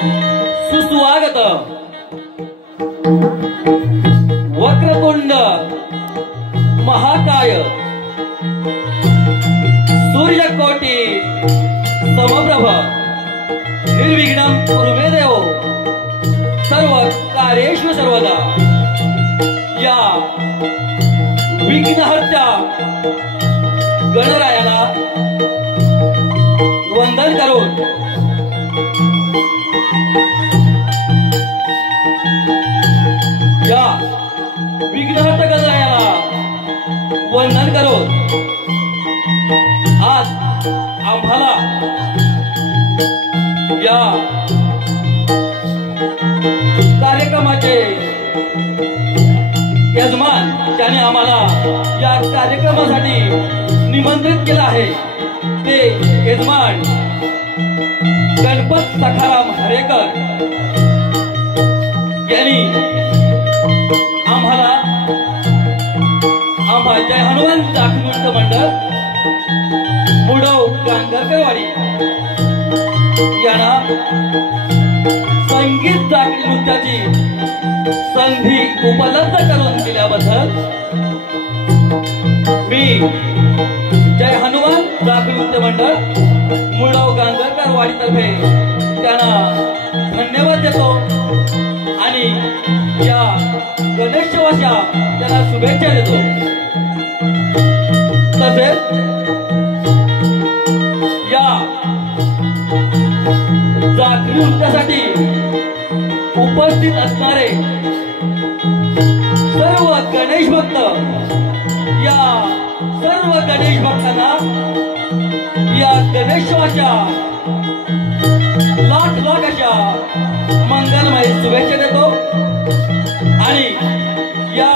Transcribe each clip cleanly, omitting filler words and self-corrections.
सुस्वागत वक्रतुंड महाकाय सूर्यकोटी समप्रभ निर्विघ्नं कुरु मे देव सर्व कार्येषु सर्वदा या विघ्नहर्त्या गणरायाला वंदन करून या विघ्नहर्त्या गणरायाला वंदन करून आज आम्हाला या कार्यक्रमाचे यजमान त्याने आम्हाला या कार्यक्रमासाठी निमंत्रित केलं आहे ते यजमान गणपत सखाराम हरेकर यांनी आम्हा जय हनुमान जागृत मंडळ मुडव गांगरकरवाडी यांना संगीत जागृत नृत्याची संधी उपलब्ध करून दिल्याबद्दल मी जय हनुमान जागृत मंडळ मुळगाव गांगरकरवाडी तर्फे त्यांना धन्यवाद देतो आणि या गणेशोत्सवाच्या त्यांना शुभेच्छा देतो। तसेच या जागृत नृत्यासाठी उपस्थित असणारे सर्व गणेश भक्त या सर्व गणेश भक्तांना या गणेशोत्सवाच्या लाख अशा मंगलमय शुभेच्छा देतो आणि या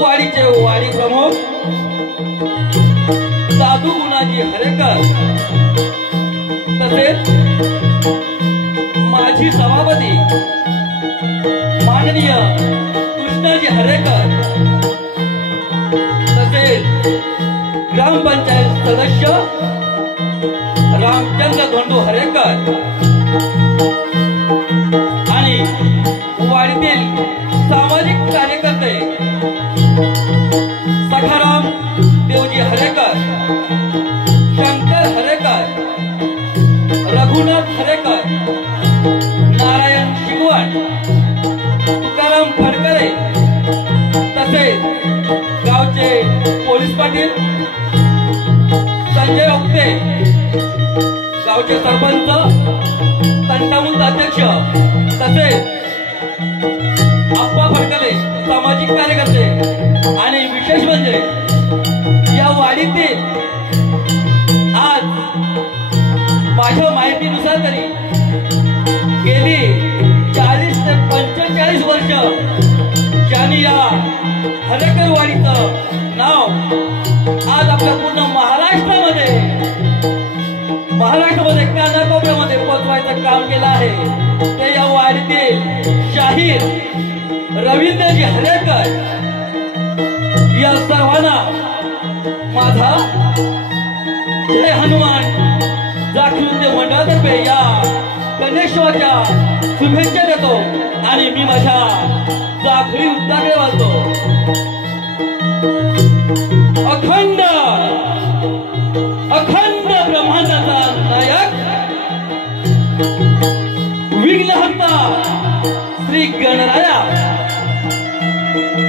वाडीचे वाडी प्रमुख साधू गुणाजी हरेकर तसेच माजी सभापती माननीय कृष्णाजी हरेकर तसेच ग्रामपंचायत सदस्य रामचंद्र धोंडू हरेकर आणि वाडीतील सामाजिक कार्यकर्ते सखाराम देवजी हरेकर, शंकर हरेकर, रघुनाथ हरेकर, नारायण शिगवण, तुकाराम फडकरे तसेच गावचे पोलीस पाटील संजय ओक्ते, गावचे सरपंच तंटामुक्त अध्यक्ष तसेच आप्पा फडकले सामाजिक कार्यकर्ते आणि विशेष म्हणजे या वाडीतील आज माझ्या माहितीनुसार तरी गेली 40 ते 45 वर्ष ज्यांनी या हरेकर वाडीचं नाव आज आपल्या पूर्ण महाराष्ट्रामध्ये कानाकोपऱ्यामध्ये पोहोचवायचं काम केलं आहे ते या वाडीतील शाहीर रवींद्रजी हरेकर या सर्वांना माझा जय हनुमान जागृत मंडळातर्फे या गणेशोत्सवाच्या शुभेच्छा देतो आणि मी माझ्या जागरी उद्दाके वाजतो। अखंड ब्रह्मांडाचा नायक विघ्नहर्ता श्री गणराया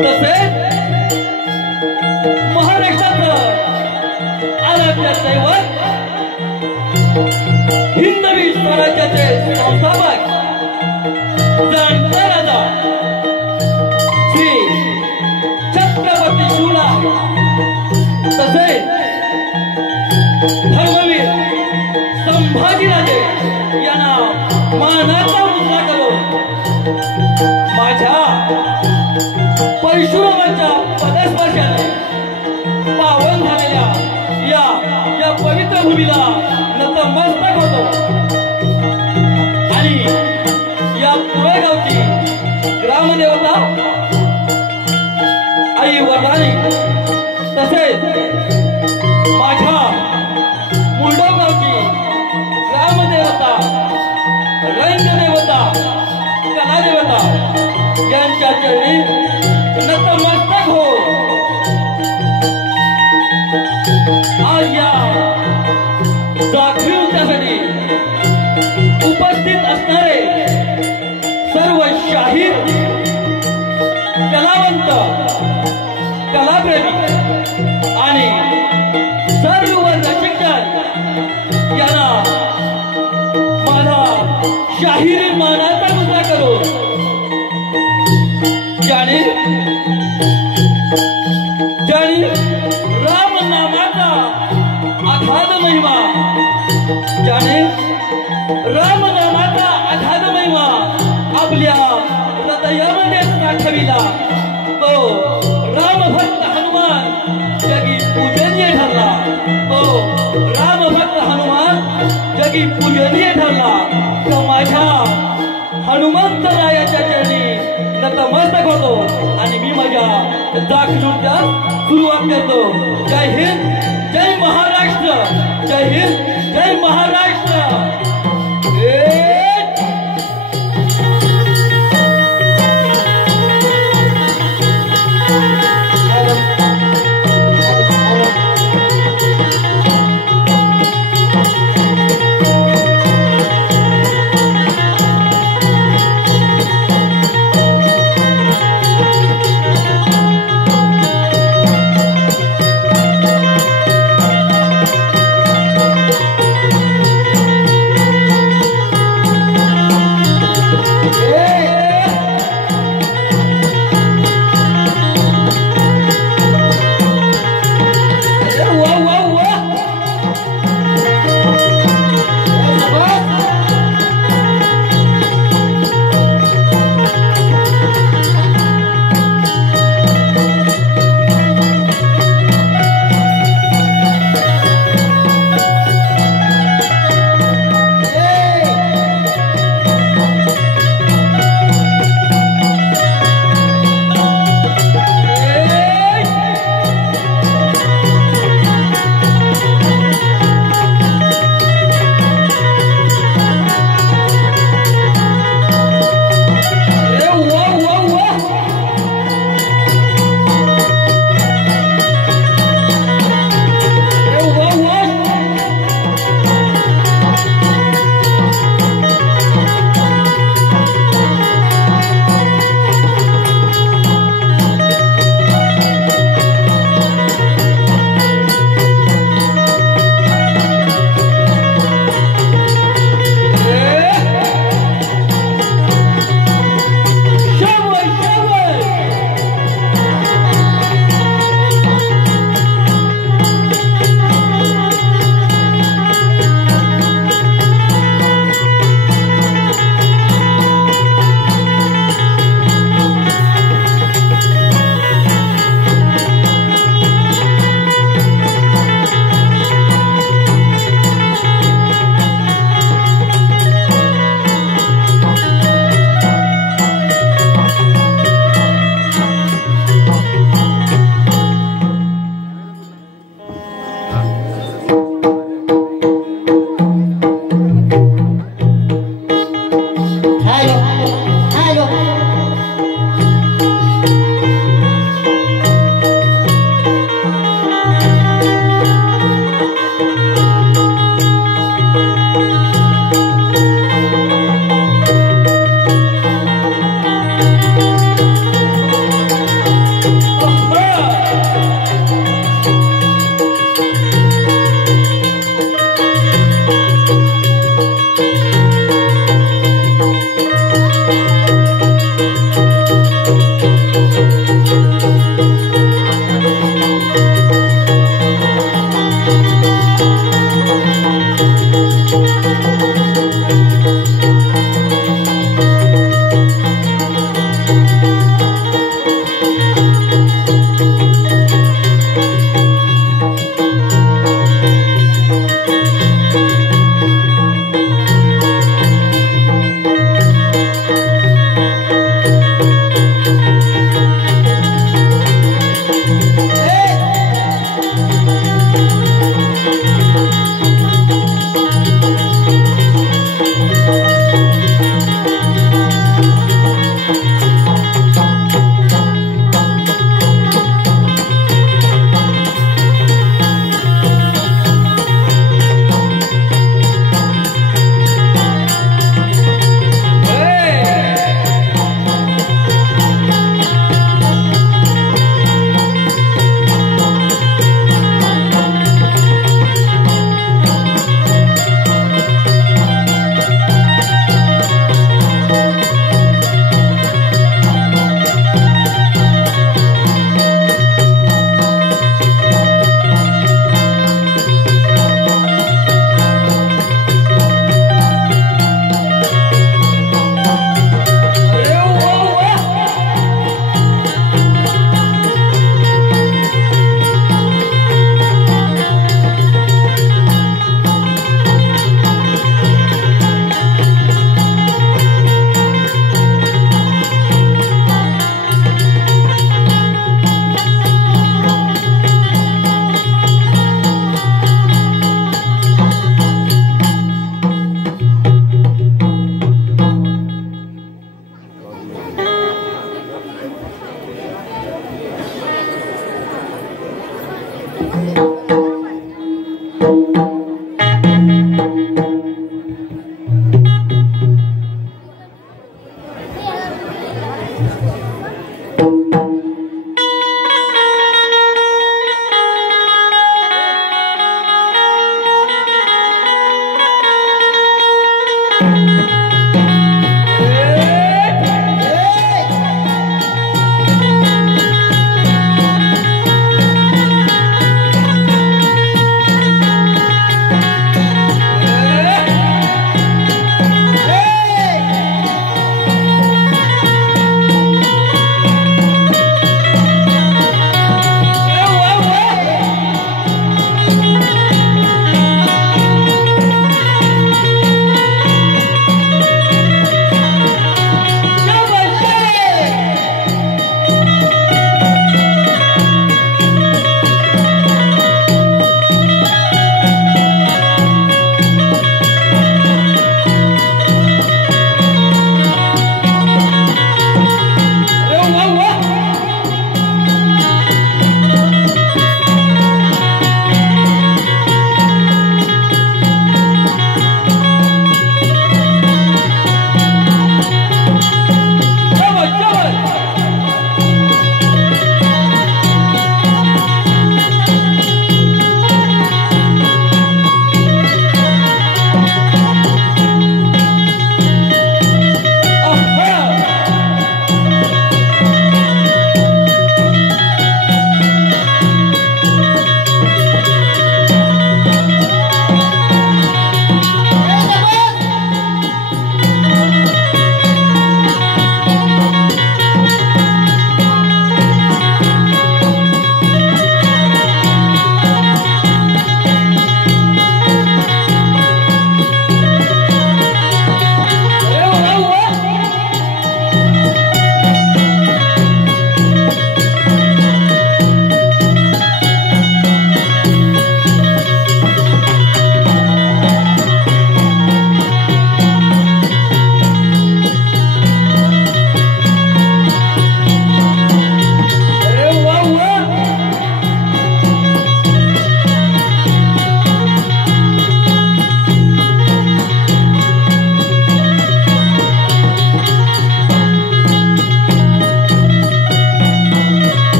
तसेच महाराष्ट्राचं आराध्य दैवत हिंदवी स्वराज्याचे संस्थापक जाणता राजा श्री छत्रपती शिवराय तसेच धर्मवीर संभाजीराजे यांना मानाचा मुद्रा करून माझ्या परशुरामाच्या पदस्पर्शाने पावन झालेल्या या पवित्र भूमीला नतमस्तक होतो आणि या पुळेगावची ग्रामदेवता आई वरदानी तसेच माझ्या मुळगाव गावची ग्रामदेवता या चरणी नतमस्तक हो. आज या दाखवी त्यासाठी उपस्थित असणारे सर्व शाहीर, कलावंत, कलाप्रेमी आणि सर्व रसिकजन यांना माझा शाहिरी मानाचा मुद्रा करो. ज्याने राम नामाचा अगाध महिमा, ज्याने राम नामाचा अगाध महिमा आपल्या हृदयामध्ये साठविला, तो रामभक्त हनुमान जगी पूजनीय ठरला. तो रामभक्त हनुमान जगी पूजनीय ठरला. तो माझ्या हनुमंतरायाच्या चरणी नतमस्तक होतो आणि मी माझ्या दाखवण्यास सुरुवात करतो. जय हिंद, जय महाराष्ट्र. जय हिंद, जय महाराष्ट्र.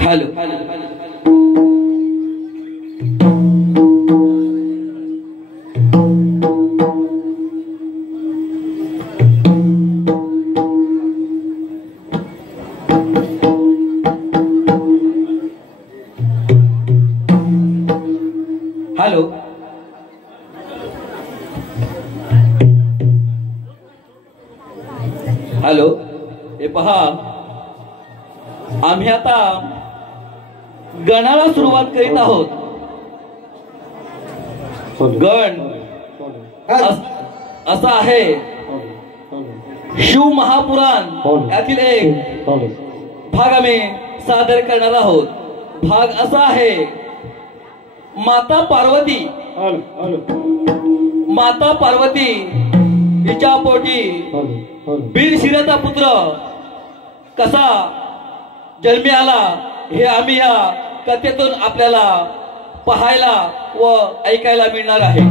हॅलो हॅलो हॅलो हे पहा आम्ही आता गणाला सुरुवात करीत आहोत. गण असा आहे शिव महापुराण यातील एक भाग आम्ही सादर करणार आहोत. भाग असा आहे माता पार्वती. माता पार्वती हिच्या पोटी बीरशिराचा पुत्र कसा जन्मी आला हे आम्ही या कथेतून आपल्याला पाहायला व ऐकायला मिळणार आहे.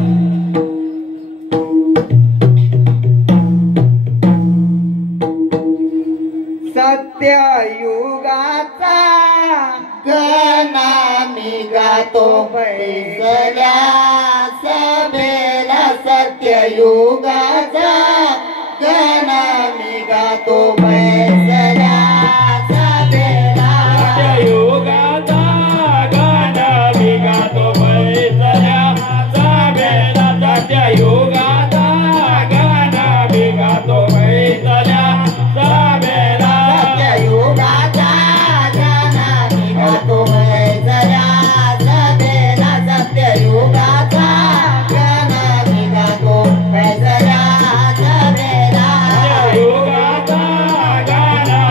सत्ययुगाचा गणा मी गातो बैसल्या सभेला. सत्ययुगाचा गणा मी गातो बैसल्या सभेला. सत्ययुगाचा गणा मी गातो बैसल्या सभेला. सत्ययुगाचा गणा मी गातो बैसल्या सभेला. सत्ययुगाचा गणा मी गातो बैसल्या सभेला. सत्ययुगाचा गणा मी गातो बैसल्या सभेला. सत्ययुगाचा गणा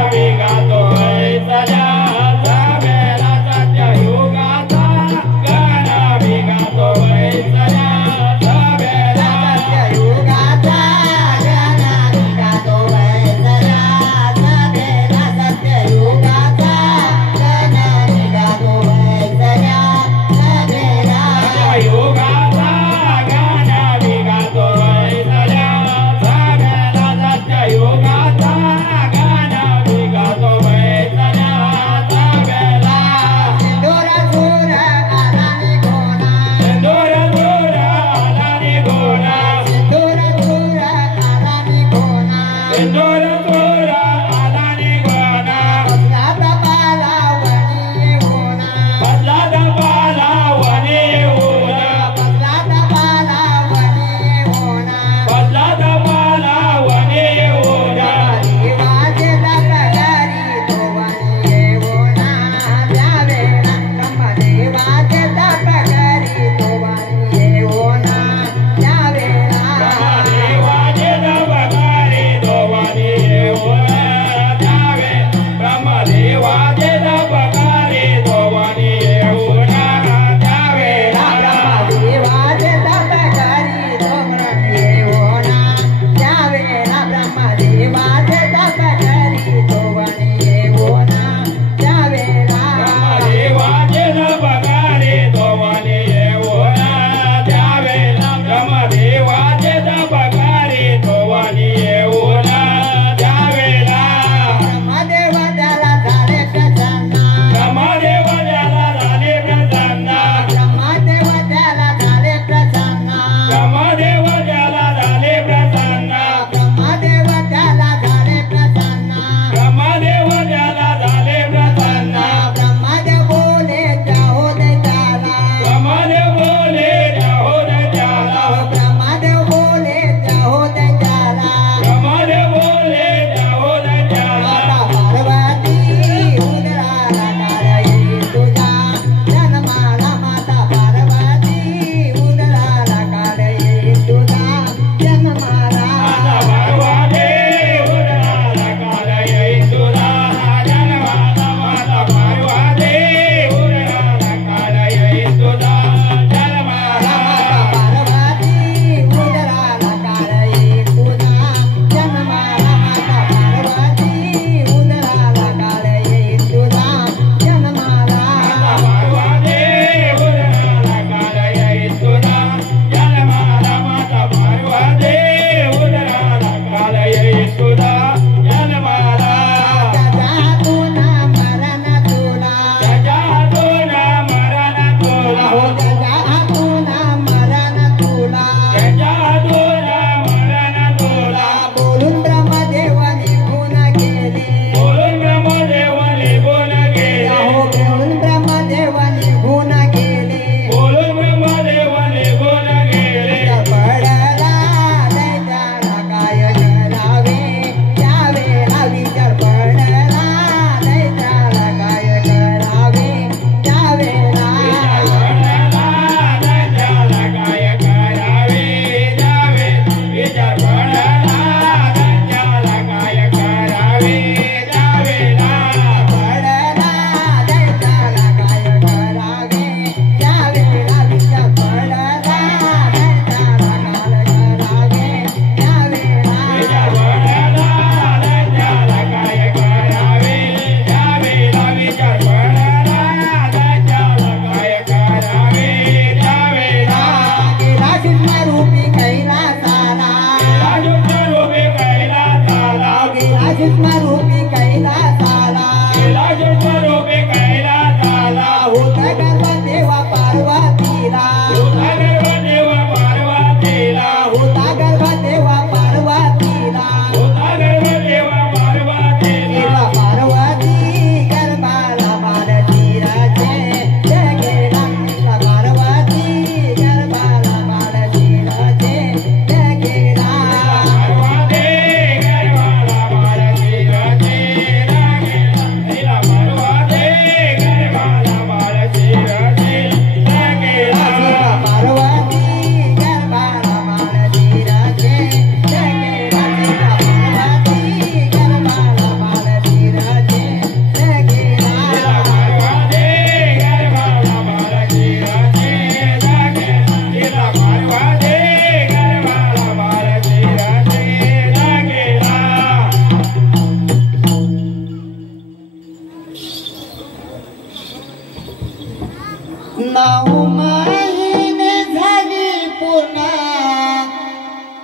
9 महिने झाली पूर्ण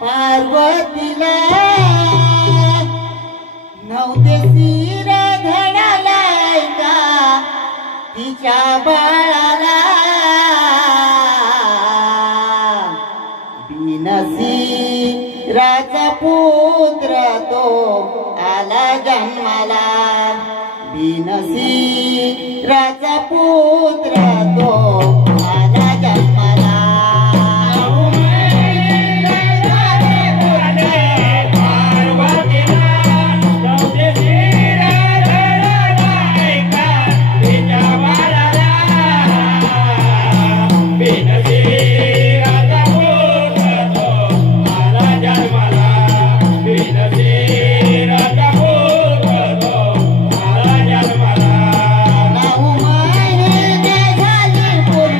पार्वतीला 9 देशीर धडालाय का तिच्या बाळाला बिनसीराचा पुत्र तो आला जन्माला बिनसीराचा पुत्र तो आला जन्माला पूर्ण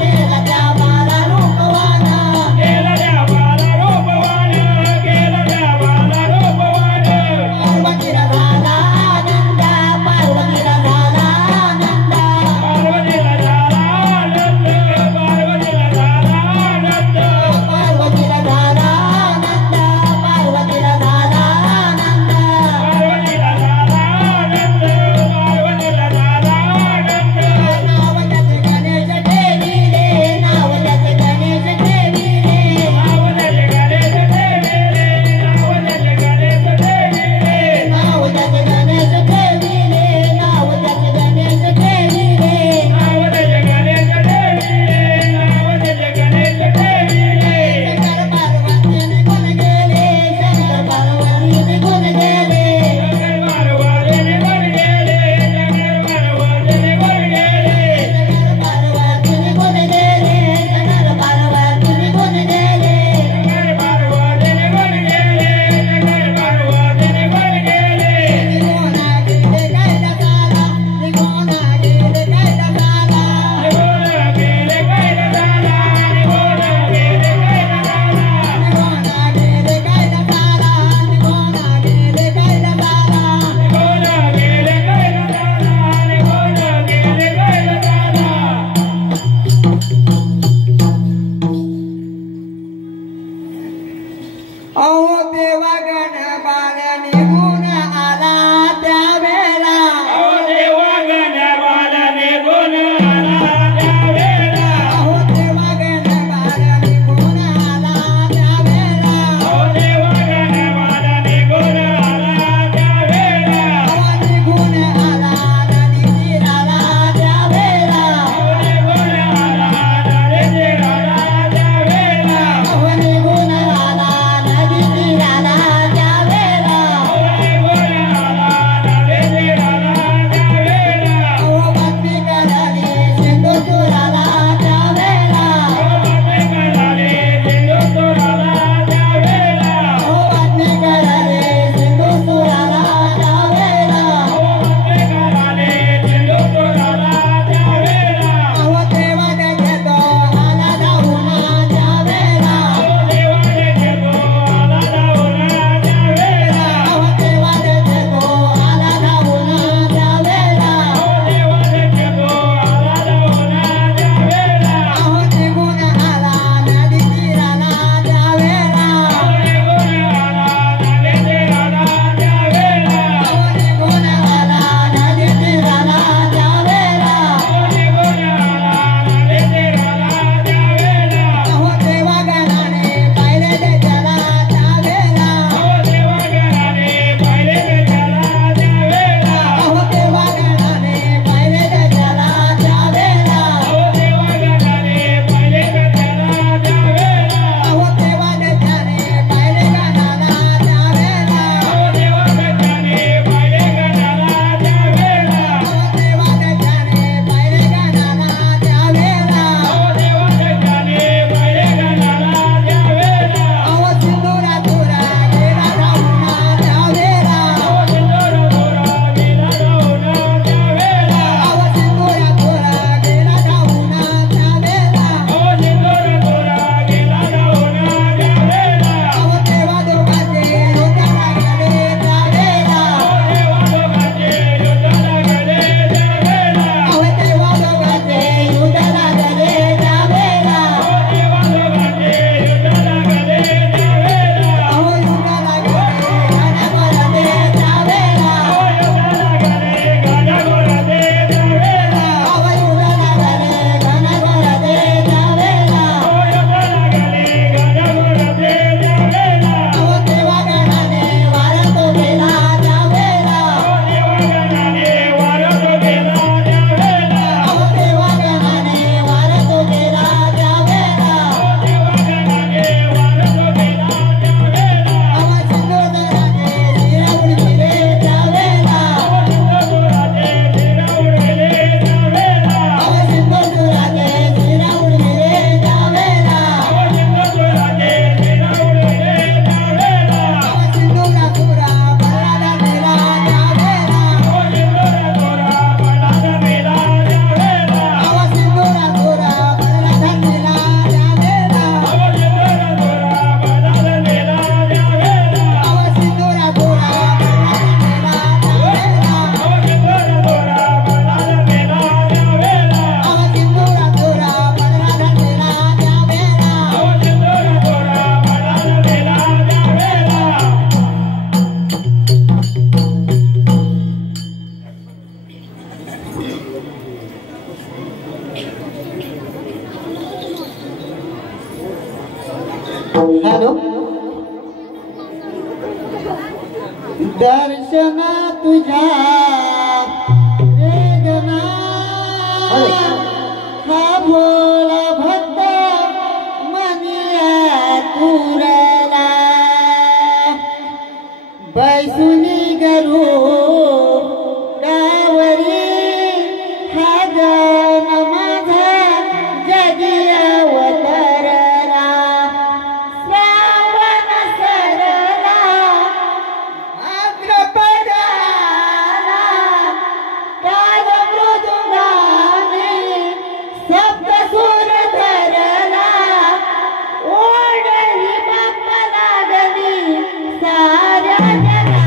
केला हॅलो दर्शना तुझ्या वेदना हा भोळा भक्त मनिया तुरला बैसुनी गरू डावरी हा जन माझा जगी अवतरला श्रावण सरला अग्रपदाला काल मृदुगाने सप्तसूर धरला ओढली बाप्पा लागली साऱ्या जगाला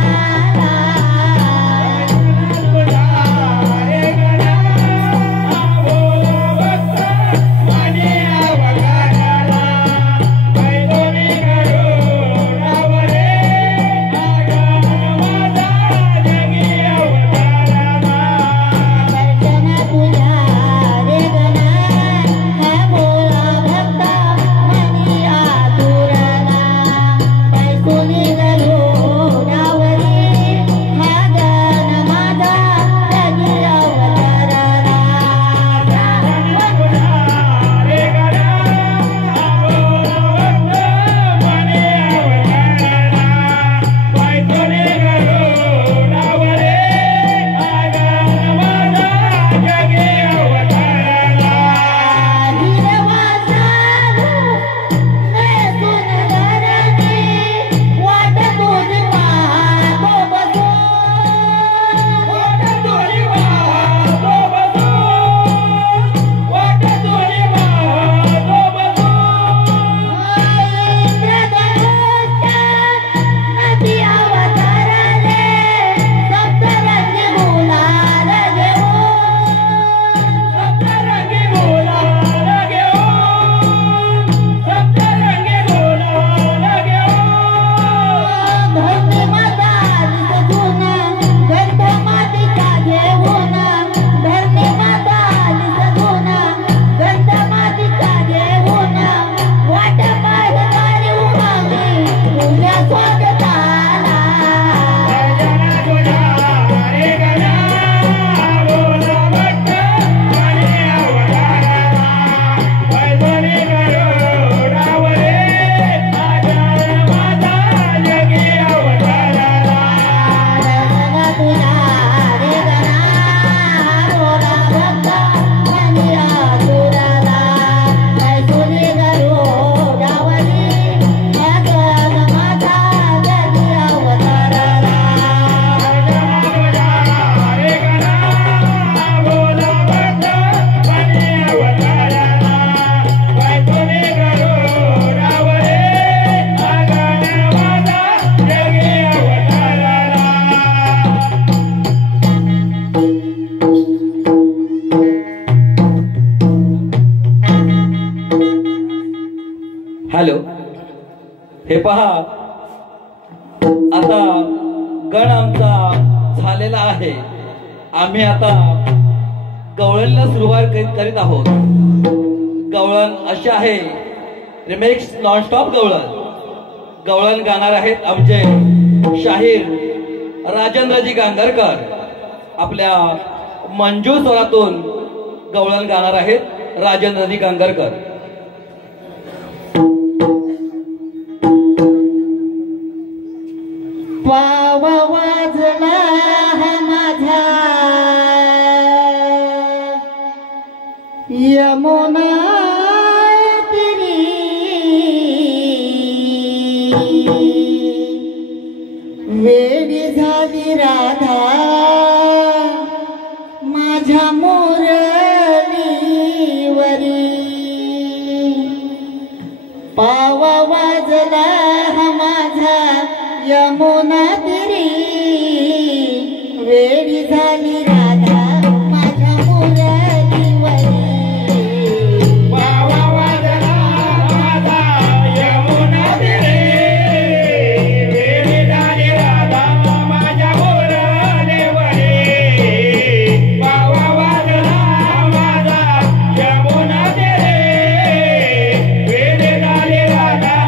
हॅलो हे पहा आता गण आमचा झालेला आहे आम्ही आता गवळणला सुरुवात करीत आहोत गवळण असे आहे रिमेक्स नॉनस्टॉप गवळण गाणार आहेत आमचे शाहीर राजेंद्रजी गांगरकर आपल्या मंजू स्वरातून गवळण गाणार आहेत राजेंद्रजी गांगरकर पावा वाजला हा माझा यमुना तिरी वेडी झाली राधा माझ्या मोरलीवरी पावा वाजला हा माझा यमुना तिरी वेडी झाली राधा माझ्या मुरलीवरी पावा वाजला माझा यमुना तिरी वेडी झाली राधा माझ्या मुरलीवरी पावा वाजला माझा यमुना तिरी वेडी झाली राधा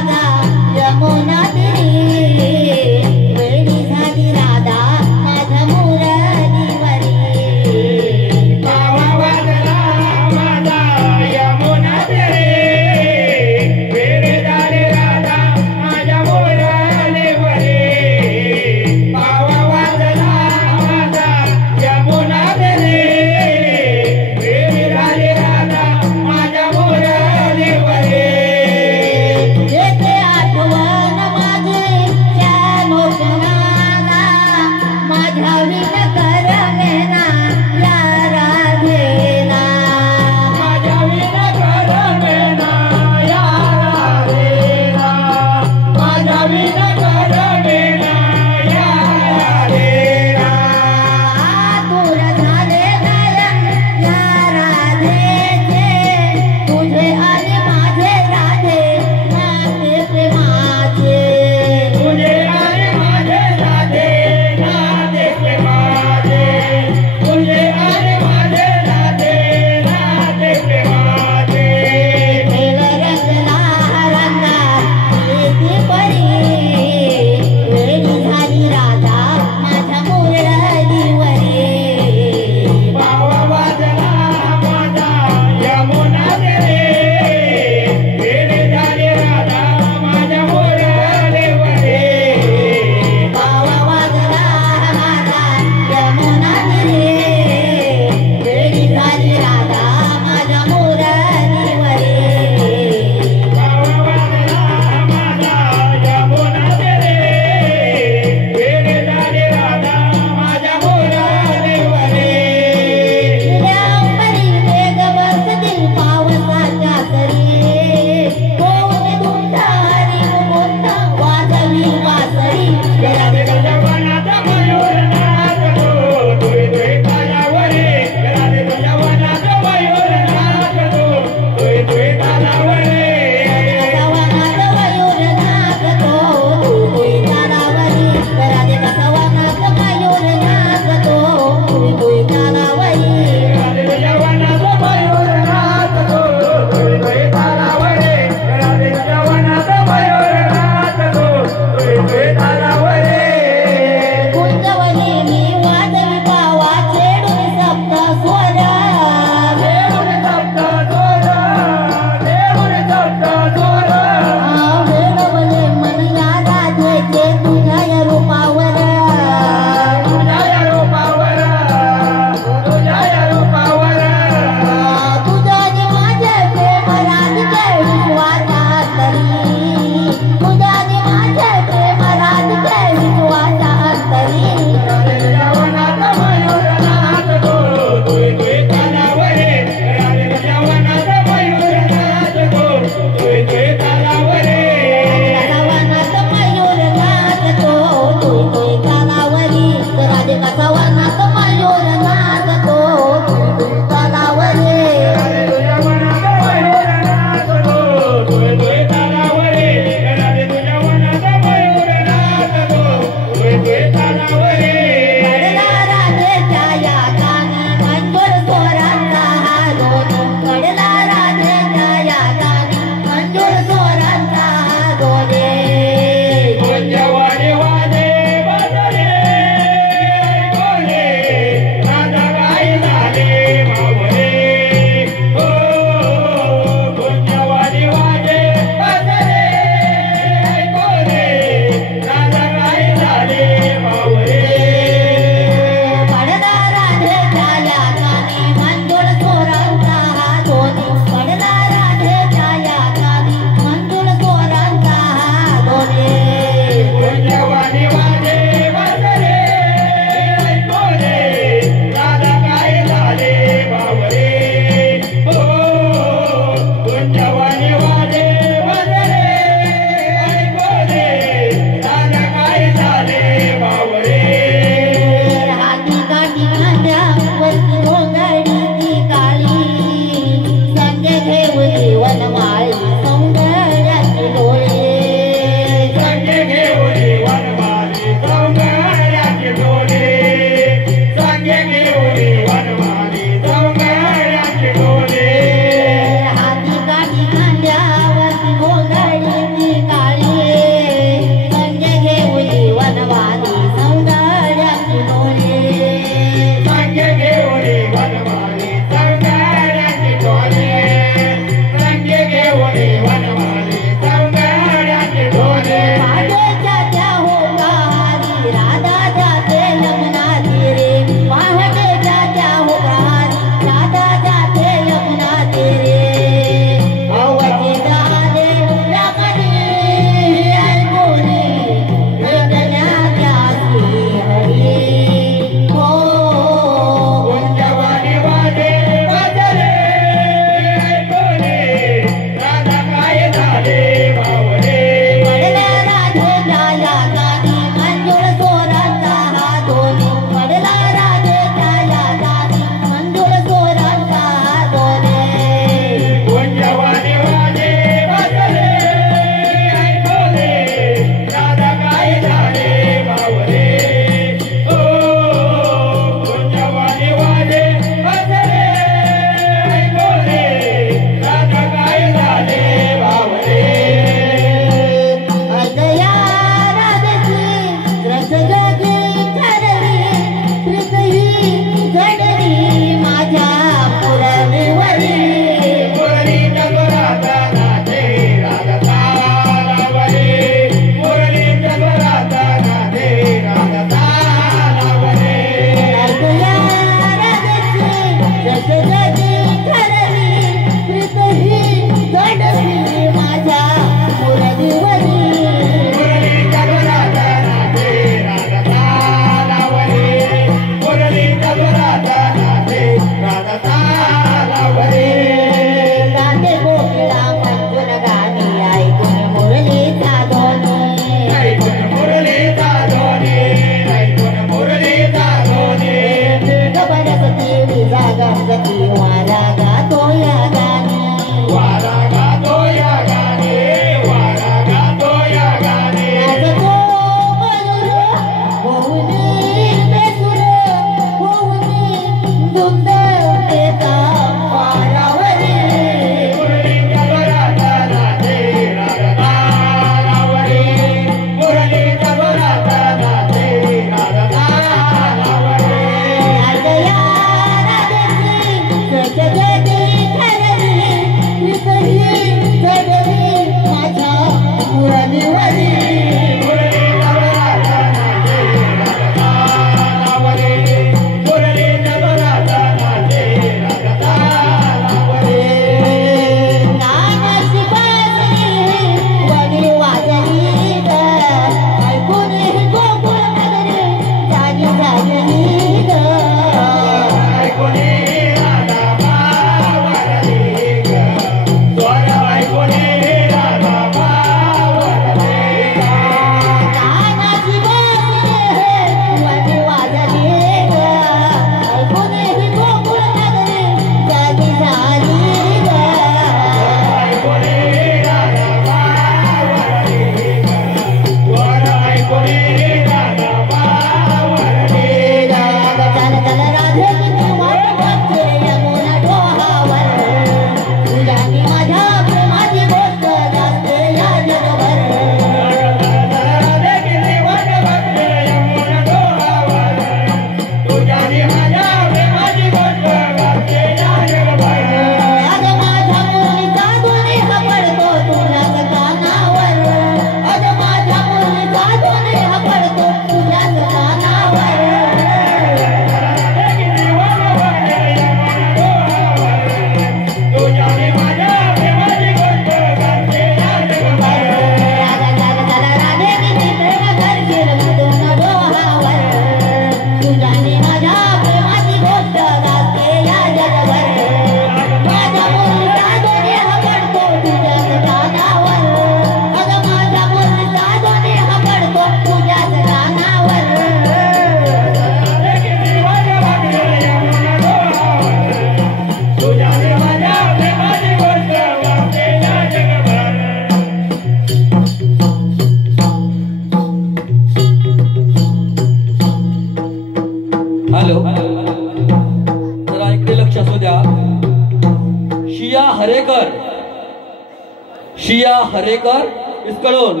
शिया हरेकर इसकडून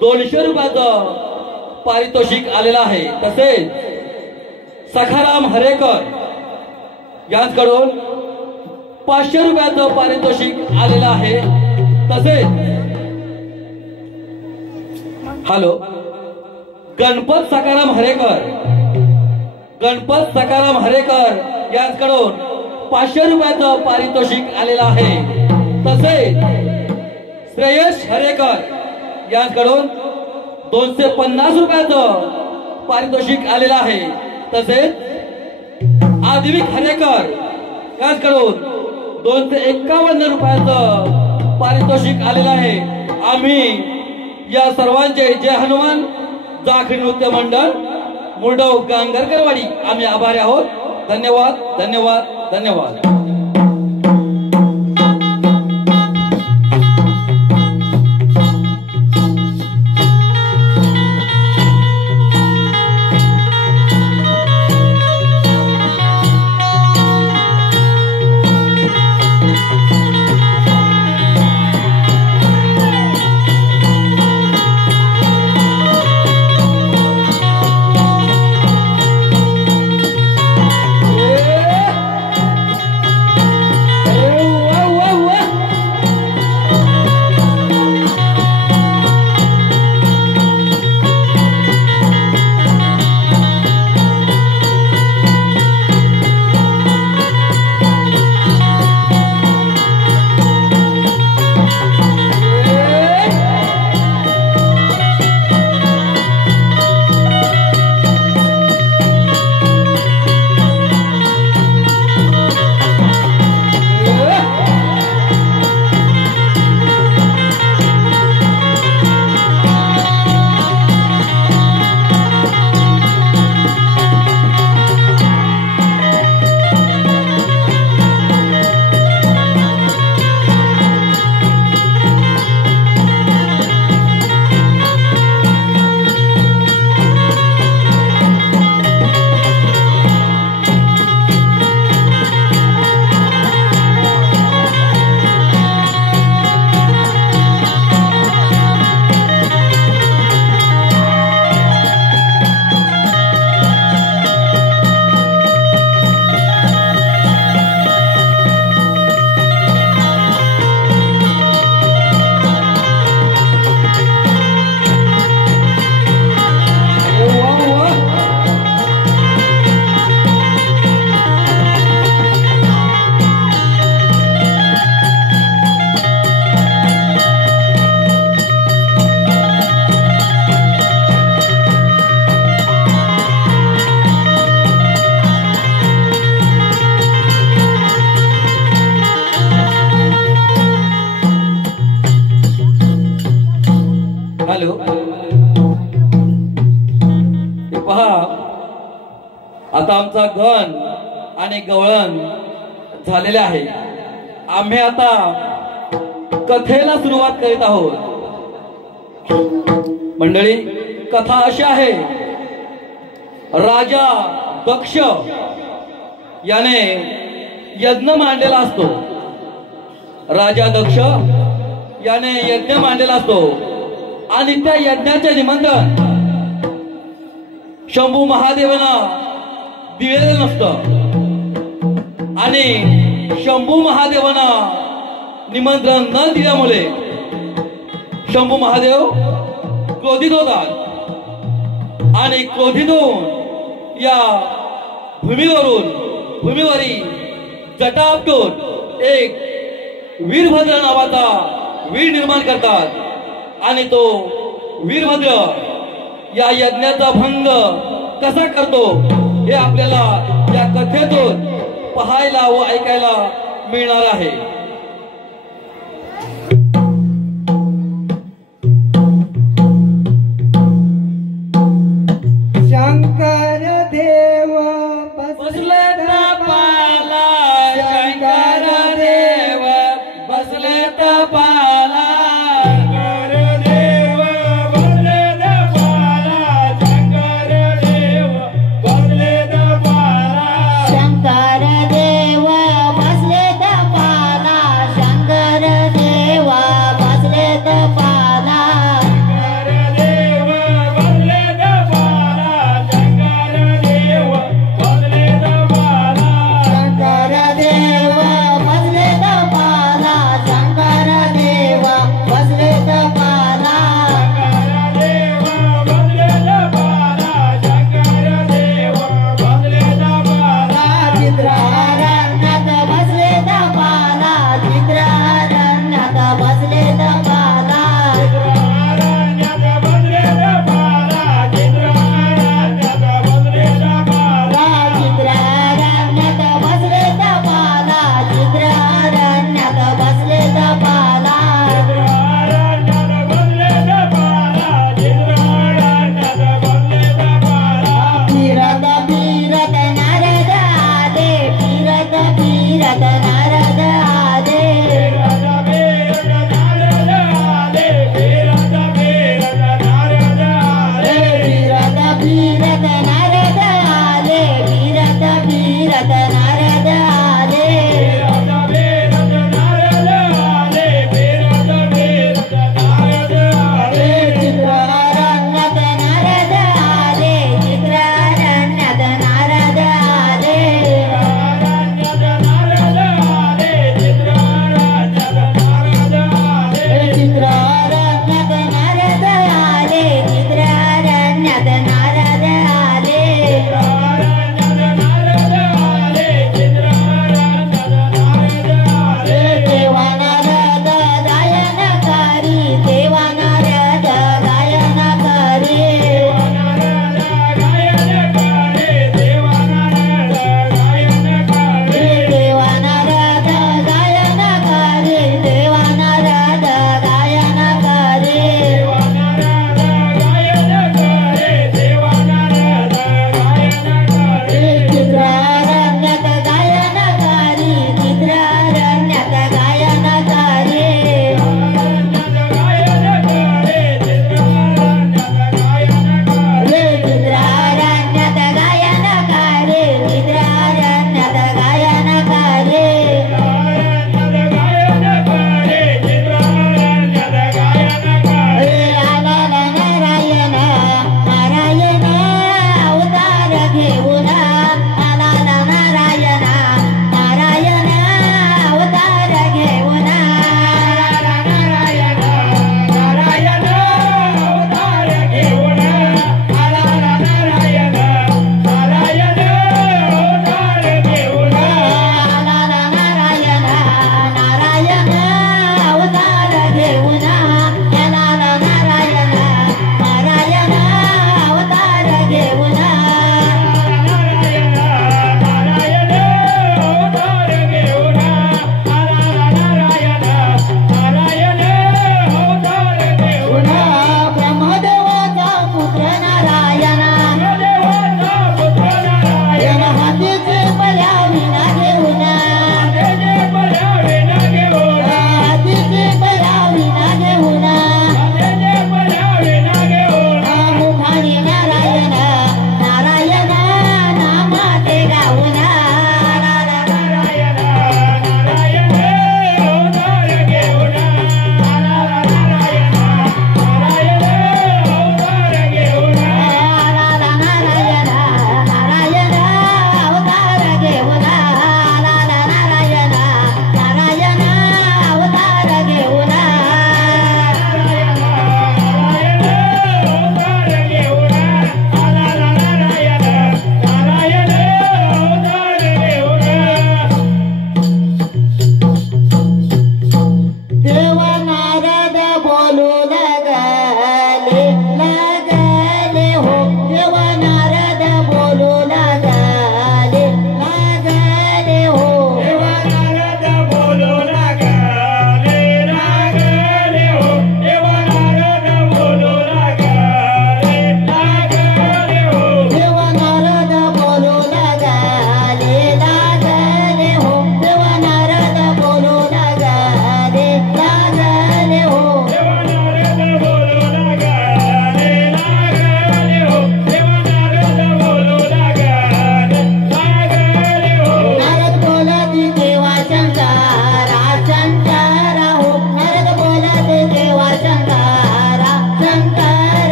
200 रुपयाचं पारितोषिक आलेलं आहे. तसेच सखाराम हरेकर यांच्याकडून 500 रुपयाचं पारितोषिक आलेलं आहे. तसेच हॅलो गणपत सखाराम हरेकर यांच्याकडून 500 रुपयाचं पारितोषिक आलेलं आहे. तसेच श्रेयश हरेकर यांच्याकडून 250 रुपयाचं पारितोषिक आलेलं आहे. तसेच आद्विक हरेकर यांच्याकडून 251 रुपयाचं पारितोषिक आलेलं आहे. आम्ही या सर्वांचे जय हनुमान जाखडी नृत्य मंडळ मुरडव गांगरकरवाडी आम्ही आभारी आहोत. धन्यवाद धन्यवाद धन्यवाद. आता आमचा गण आणि गवळण झालेले आहे. आम्ही आता कथेला सुरुवात करीत आहोत. मंडळी, कथा अशी आहे. राजा दक्ष याने यज्ञ मांडलेला असतो. राजा दक्ष याने यज्ञ मांडलेला असतो आणि त्या यज्ञाचे निमंत्रण शंभू महादेवांना दिलेलं नसतं आणि शंभू महादेवांना निमंत्रण न दिल्यामुळे शंभू महादेव क्रोधित होतात आणि क्रोधित होऊन या भूमीवरी जटा आपटून एक वीरभद्र नावाचा वीर निर्माण करतात आणि तो वीरभद्र या यज्ञाचा भंग कसा करतो हे आपल्याला या कथेतून पाहायला व ऐकायला मिळणार आहे. शंकर देव बसले तपाला, शंकर देव बसले तपाला, शंकर देव बसले तपाला, शंकर देव बसले तपाला, शंकर देव बसले तपाला,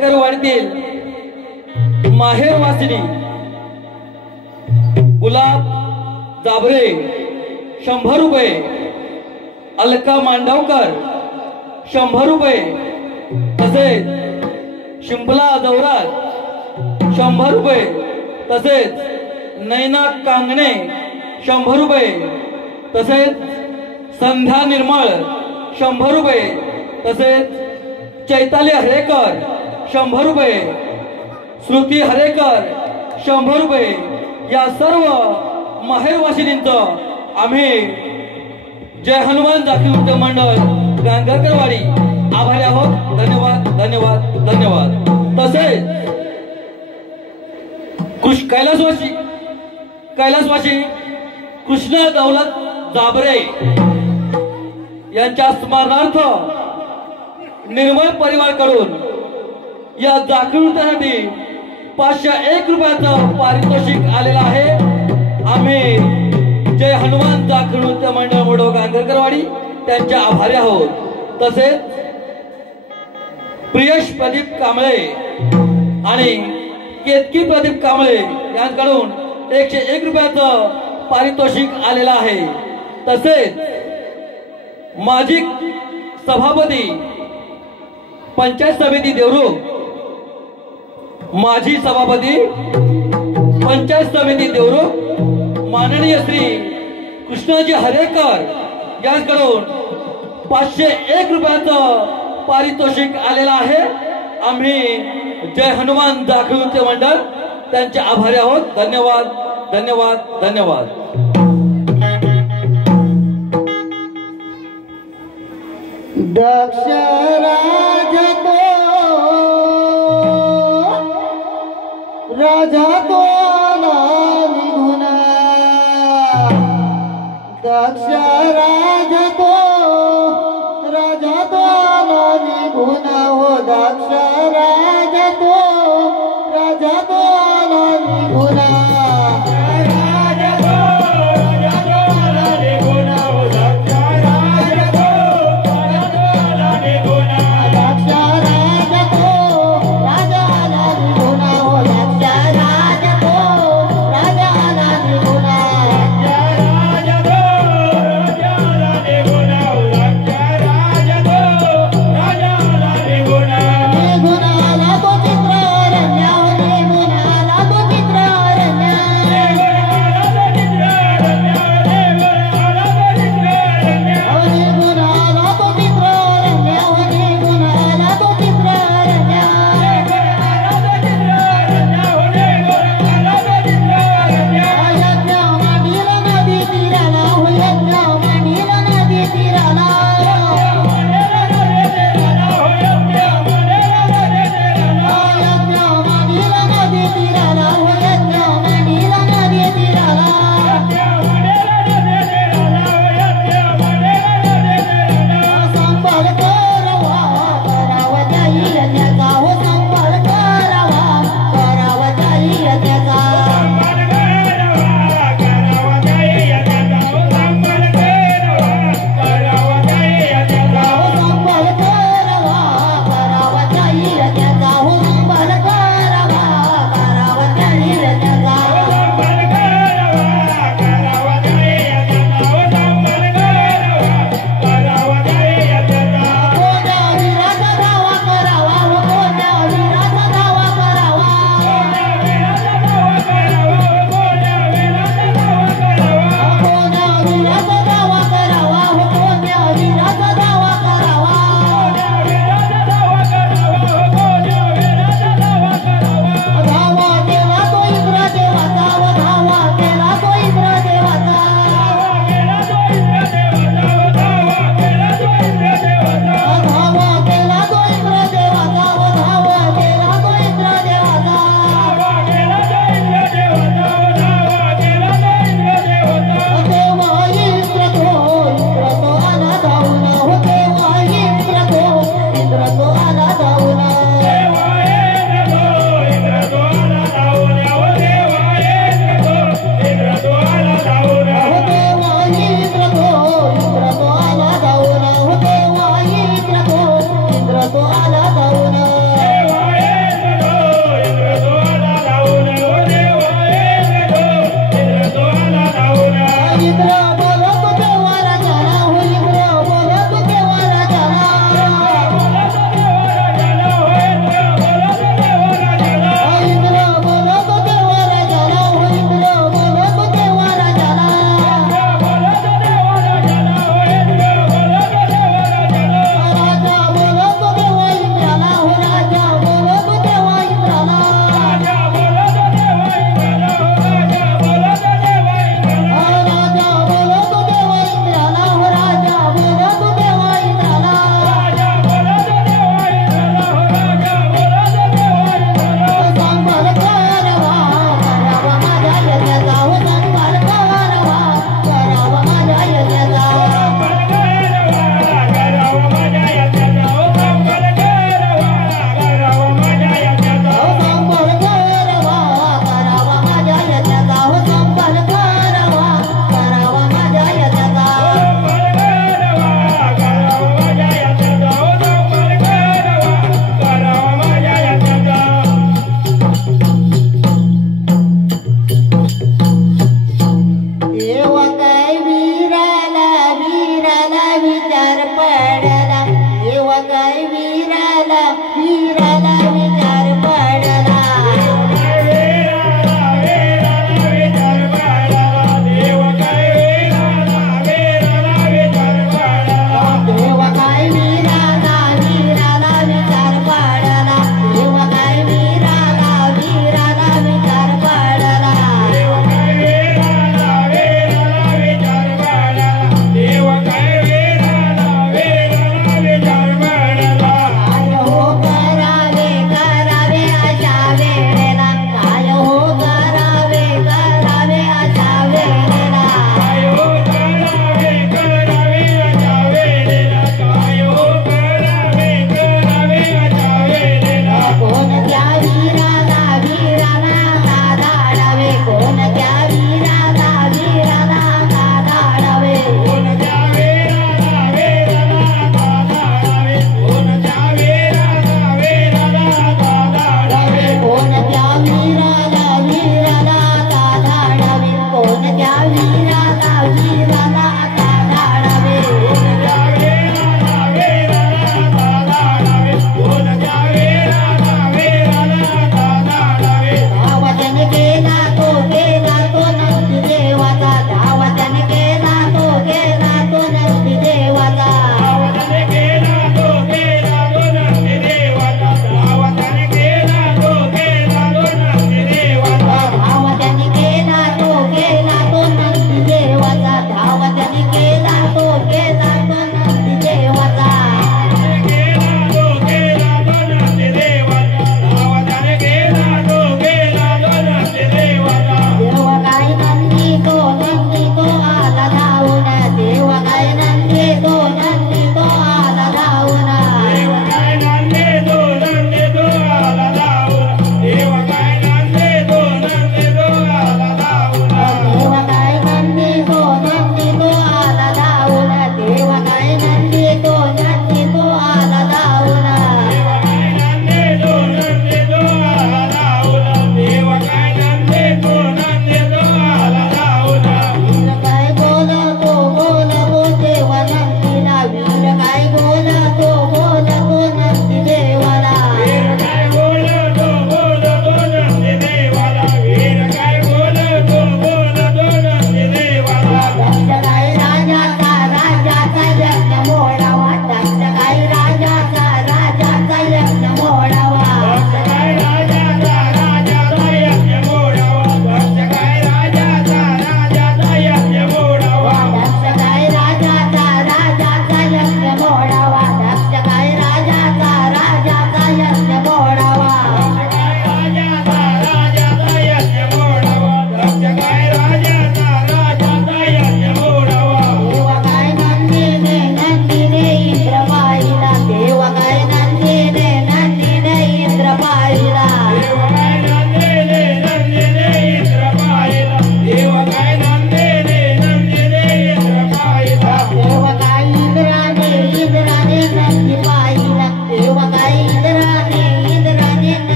गांगेकरवाडीतील माहेरवासिनी गुलाब जाबरे 100 रुपये, अलका मांडवकर 100 रुपये, तसेच शिंपला दौरात 100 रुपये, तसेच नैना कांगणे 100 रुपये, तसेच संध्या निर्मळ 100 रुपये, तसेच चैताली हरेकर 100 रुपये, श्रुती हरेकर 100 रुपये. या सर्व माहेरवासिनींचं आम्ही जय हनुमान जाखी नृत्य मंडळ गांगरकरवाडी आभारी आहोत. धन्यवाद धन्यवाद धन्यवाद. तसेच कैलासवासी कृष्णा दौलत जाबरे यांच्या स्मरणार्थ निर्मळ परिवारकडून या जाखी नृत्यासाठी 501 रुपयाचं पारितोषिक आलेलं आहे. आम्ही जय हनुमान जाखी नृत्य मंडळ मोडो गांगरकरवाडी त्यांचे आभारी आहोत. तसेच प्रियश प्रदीप कांबळे आणि केतकी प्रदीप कांबळे यांच्याकडून 101 रुपयाचं पारितोषिक आलेलं आहे. तसेच माजी सभापती पंचायत समिती देवरुख, माजी सभापती पंचायत समिती देवरुख माननीय श्री कृष्णाजी हरेकर यांच्याकडून 501 रुपयाचं पारितोषिक आलेलं आहे. आम्ही जय हनुमान जाखी नृत्य मंडळ त्यांचे आभारी आहोत. धन्यवाद धन्यवाद धन्यवाद. दक्ष राजा तो निघून, दक्ष राजा तो निघून हो, दक्ष राजा तो निघून, निघून आला तो चित्र रम्या, निघून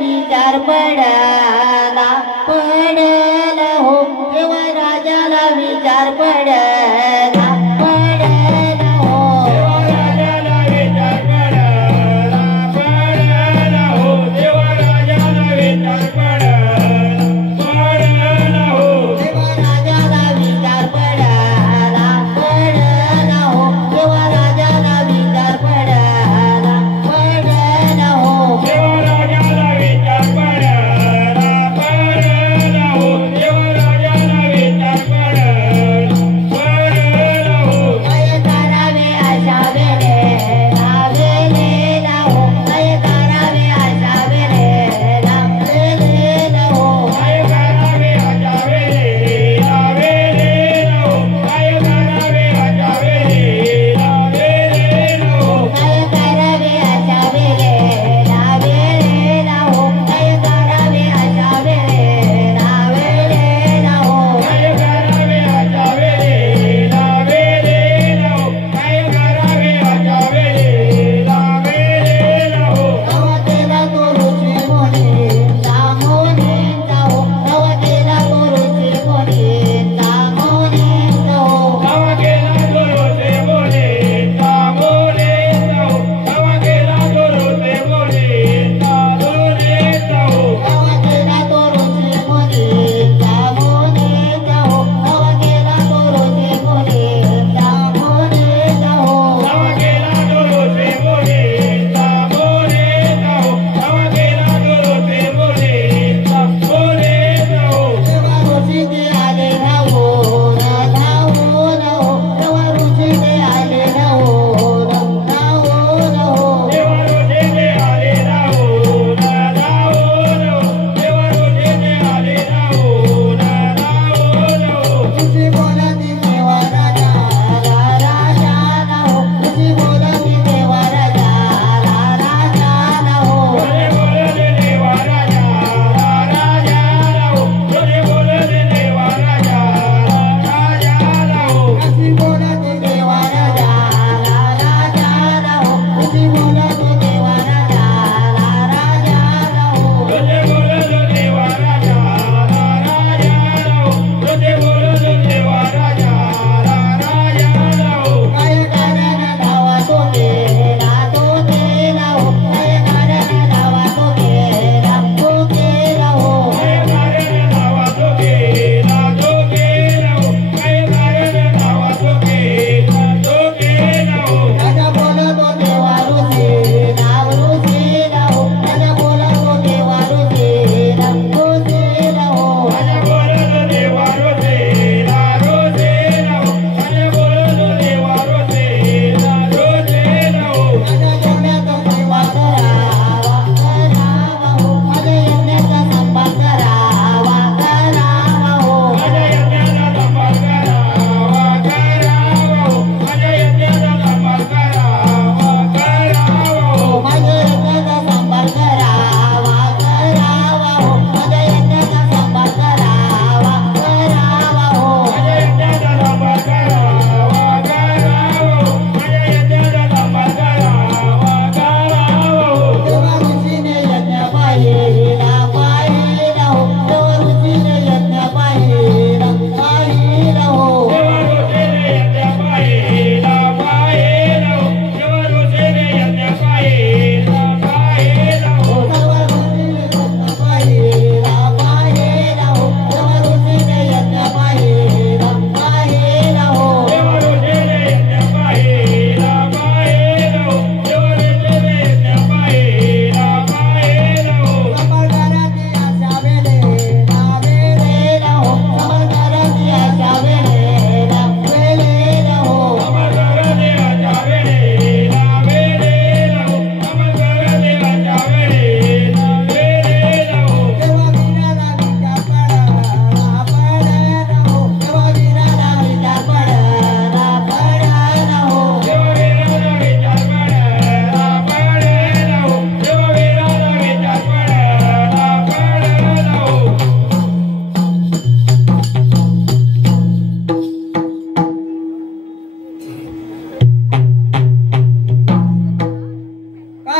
विचार पडला पडला हो देवा राजाला विचार पडला पडला हो देवराजाला विचार पडला पडला हो देवराजाला विचार पडला हो देवा राजाला विचार पडला पडला हो देवा राजाला विचार पडला पडला हो देवराजाला विचार पडला पडला हो देवराजाला विचार पडला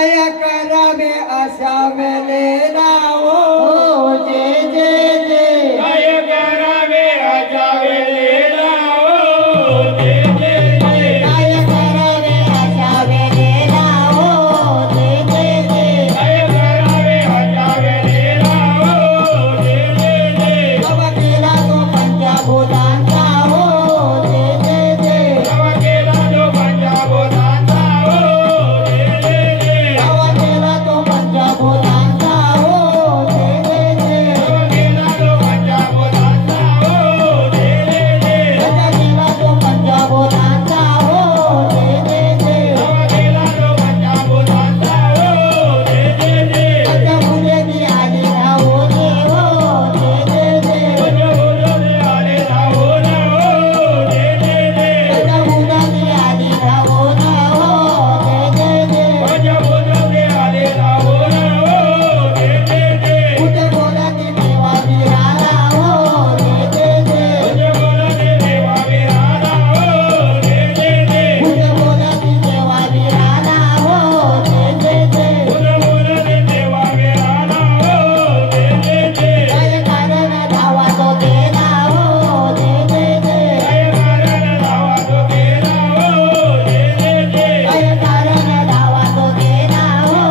काय करावे अशा वेळेला हो जय जय जय काय करावे अशा वेळेला हो जय जय जय काय करावे अशा वेळेला हो जय जय जय काय करावे अशा वेळेला हो जय जय जय तवा केला तो पंचभूतांचा हो जय जय जय तवा केला जो पंचभूतांचा हो जय जय जय तवा केला तो पंचभूतांचा हो जय जय जय तवा केला जो पंचभूतांचा हो जय जय जय तवा केला तो पंचभूतांचा हो जय जय जय तवा केला जो पंचभूतांचा हो जय जय जय पंचभूतेची आली राहो देव जय जय जय पंचभूतांचे आले राहो ना हो जय जय जय पंचभूताची आली राहो ना हो जय जय जय पंचभूतांचे आले राहो ना हो जय जय जय कुठे बोलाती देवा विराला हो जय जय जय पंचभूतांचे देवा विराला हो जय जय जय कुठे बोलाती देवा विराला हो जय जय जय पंचभूतांचे देवा विराला हो जय जय जय काय कारण धावा तो केला हो जय जय जय काय कारण धावा तो केला हो जय जय जय काय कारण धावा तो केला हो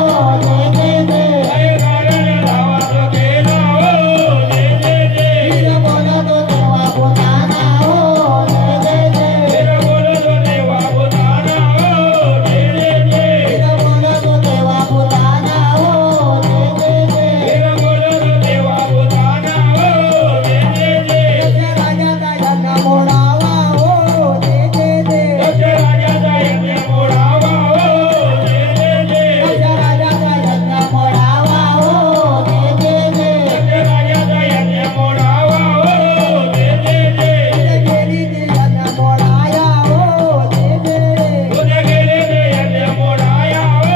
जय जय जय काय कारण धावा तो केला हो जय जय जय कुठे बोलतो देवा भूताना हो जय जय जय तेरा बोलतो देवा भूताना हो जय जय जय कुठे बोलतो देवा भूताना हो जय जय जय तेरा बोलतो देवा भूताना हो जय जय जय दक्ष राजाचा यज्ञ मोडावा हो जय जय जय दक्ष राजाचा यज्ञ मोडावा हो जय जय जय दक्ष राजाचा यज्ञ मोडावा हो जय जय जय दक्ष राजाचा यज्ञ मोडावा हो जय जय जय उद्या गेली ती यज्ञ मोडाया हो जय जय जय उद्या गेले ते यज्ञ मोडाया हो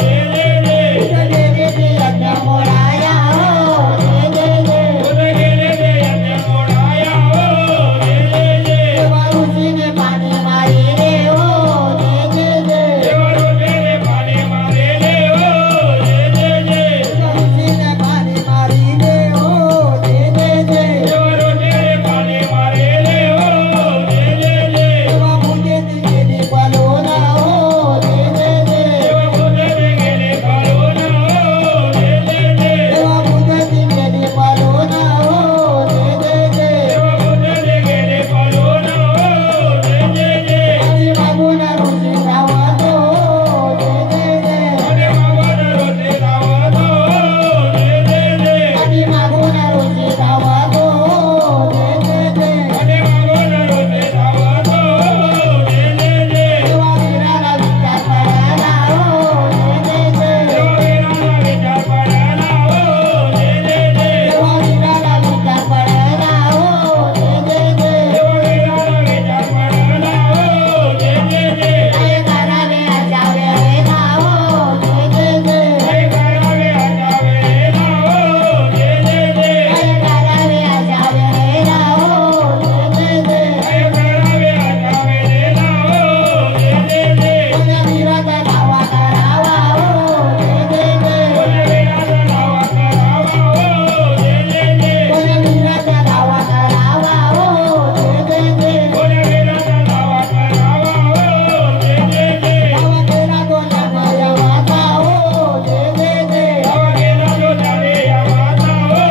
जय जय जय उद्या गेले ते यज्ञ मोडाया हो जय जय जय उद्या गेले ते यज्ञ मोडाया हो जय जय जय देवा ऋषीने पाणी मारिले हो जय जय जय देवा ऋषीने पाणी मारिले हो जय जय जय ऋषीने पाणी मारिले हो जय जय जय देवा ऋषीने पाणी मारिले हो जय जय जय तेव्हा पूजेची गेली पळून हो जय जय जय देवा भूताने गेले पळून हो जय जय जय देवा पूजेची गेली पळून हो जय जय जय देवा भूताने गेले पळून हो जय जय जय आधी मागून ऋषी धावतो हो जय जय जय अरे मागून ऋषी धावतो हो जय जय जय आधी मागून ऋषी धावतो हो जय जय जय अरे मागून ऋषी धावतो हो जय जय जय देवा वीराला विचार पडाला हो जय जय जय देवा वीराला विचार पडाला हो जय जय जय देवा वीराला विचार पडाला हो जय जय जय देवा वीराला विचार पडाला हो जय जय जय काय करावे अशा वेळेला हो जय जय जय काय करावे अशा वेळेला हो जय जय जय काय करावे अशा वेळेला हो जय जय जय काय करावे अशा वेळेला हो जय जय जय कोण्या वीराचा धावा करावा हो जय जय जय कोण्या वीराचा धावा करावा हो जय जय जय कोण्या वीराचा धावा करावा हो जय जय जय कोण्या वीराचा धावा करावा हो जय जय जय धावा केला तो जाणया माता हो जय जय जय धावा केला जो जाणे या माता हो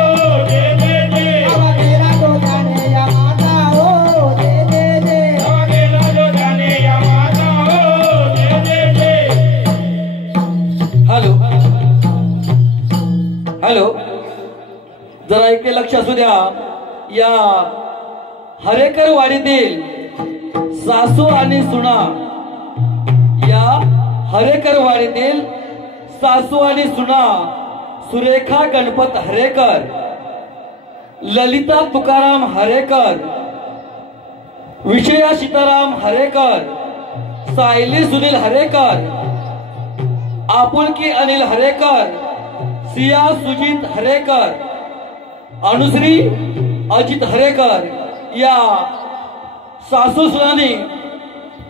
जय जय जय धावा केला तो जाणे या माता हो जय जय जय धावा केला जो जाणे या माता हो जय जय जय हॅलो हॅलो जरा इकडे लक्ष असू द्या या हरेकर वाडीतील सासू आणि सुना या हरेकर वाडीतील सासू आणि सुना सुरेखा गणपत हरेकर ललिता तुकाराम हरेकर विजया सीताराम हरेकर सायली सुनील हरेकर आपुलकी अनिल हरेकर सिया सुजित हरेकर अनुश्री अजित हरेकर या सासू सुनानी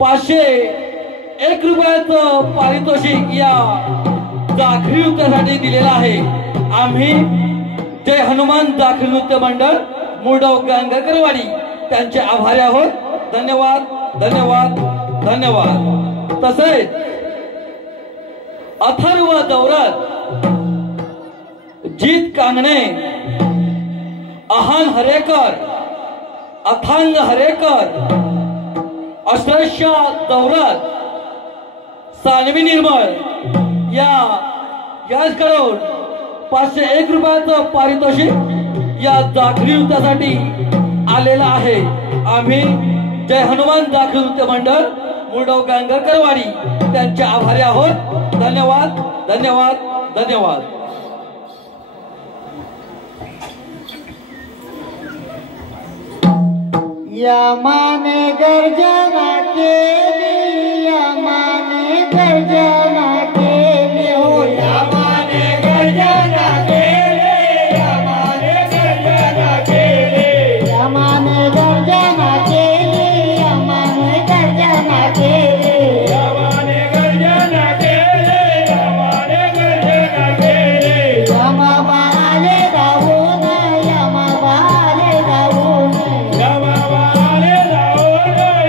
501 रुपयाचं पारितोषिक या दाखली नृत्यासाठी दिलेला आहे. आम्ही जय हनुमान दाखली नृत्य मंडळ मुरडव गंगाकरवाडी त्यांचे आभारी आहोत. धन्यवाद धन्यवाद धन्यवाद. तसेच अथर्व दौरात जीत कांगणे, अहान हरेकर, अथांग हरेकर, अश्रशा दौरात, सानवी निर्मळ याचकडून 501 रुपयाचं पारितोषिक या दाखली नृत्यासाठी आलेलं आहे. आम्ही जय हनुमान दाखली नृत्य मंडळ मुरडव गंगाकरवाडी त्यांचे आभारी आहोत. धन्यवाद धन्यवाद धन्यवाद. यमाने गर्जना केली, यमाने गर्जना केली, हो यमाने गर्जना केली, यमाने गर्जना केली, यमाने गर्जना केली, यमाने गर्जना केली, यमाने गर्जना केली, यमाने गर्जना केली. यमाबा आले गावून, यमाबा आले गावून, यमाबाले जाऊन,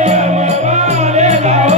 यमाबाले जाऊन.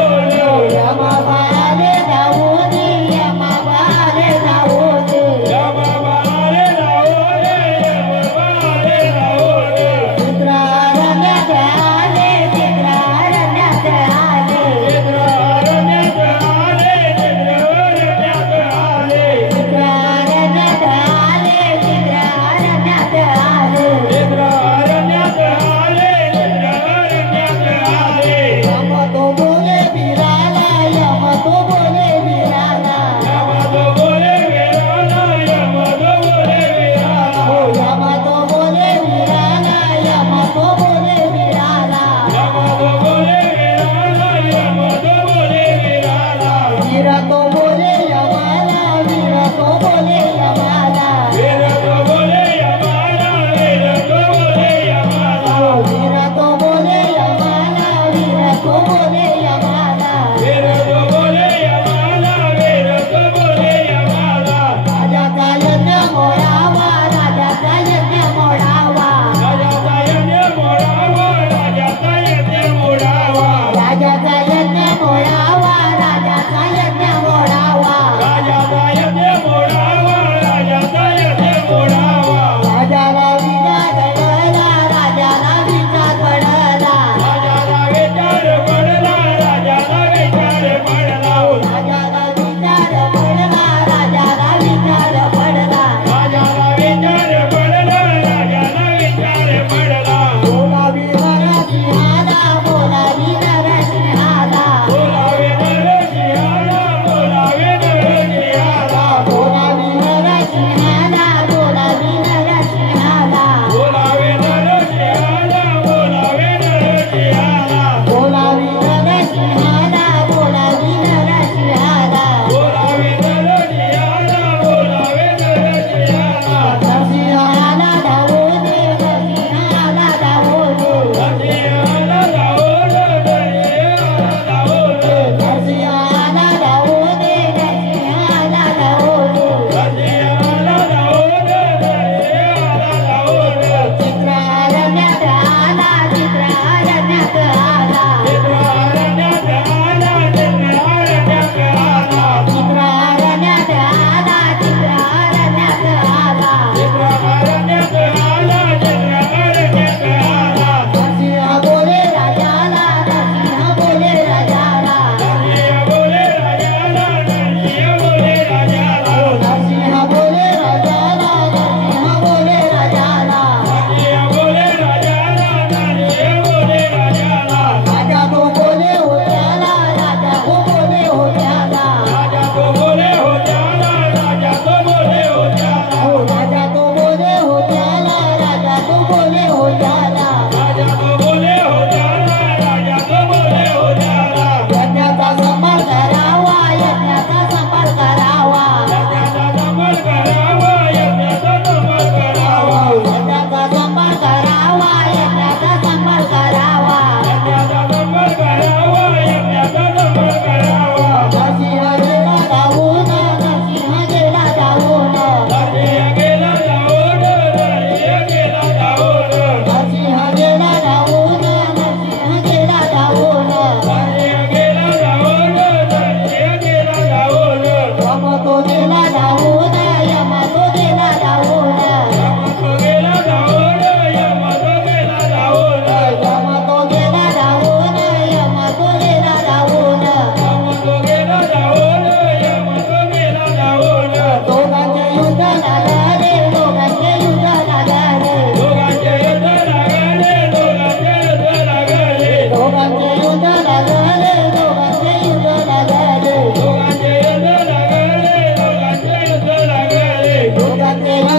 गेला धावून यम तो गेला धावून यम तो गेला धावून यम तो गेला धावून यम तो गेला धावून यम तो गेला धावून यम तो गेला धावून यम तो गेला धावून दोघांचे युद्ध लागले दोघांचे युद्ध लागले दोघांचे युद्ध लागले दोघांचे युद्ध लागले दोघांचे युद्ध लागले दोघांचे युद्ध लागले दोघांचे युद्ध लागले दोघांचे युद्ध लागले दोघांचे युद्ध लागले दोघांचे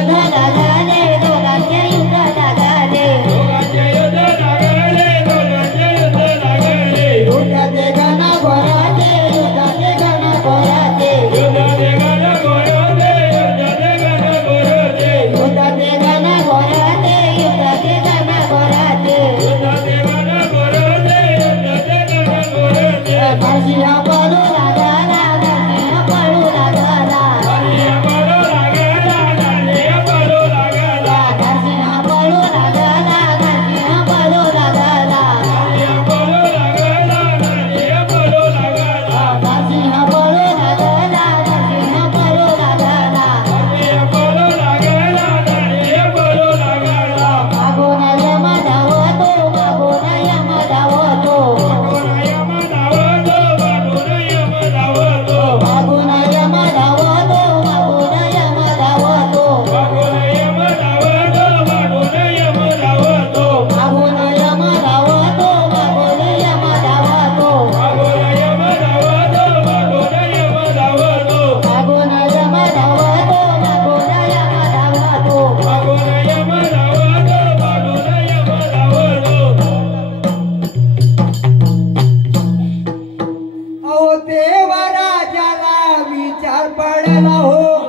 युद्ध लागले दोघांचे युद्ध लागले दोघांचे युद्ध लागले युद्धाचे गण घोराते युद्धाचे गण घोराते युद्धाचे गण घोरते युद्धाचे गण घोरते युद्धाचे गण घोराते युद्धाचे गण घोराते युद्धाचे गण घोरते युद्धाचे गण घोरते घरसिंह पळू लागला घरसिंह पळू लागला हरिया पळू लागला हरिया पळू लागला घरसिंह पळू लागला घरसिंह पळू लागला हरिया पळू लागला हरिया पळू लागला घरसिंह पळू लागला घरसिंह पळू लागला हरिया पळू लागला हरिया पळू लागला मागून यम धावतो मागून यम धावतो मागून यम धावतो मागून यम धावतो मागून यम धावतो मागून यम धावतो मागून यम धावतो मागून यम धावतो मागून यम धावतो मागून यम धावतो मागून यम धावतो मागून यम धावतो मागून यम धावतो मागून यम धावतो मागून यम धावतो मागून यम धावतो अहो देवा राजाला विचार पडला हो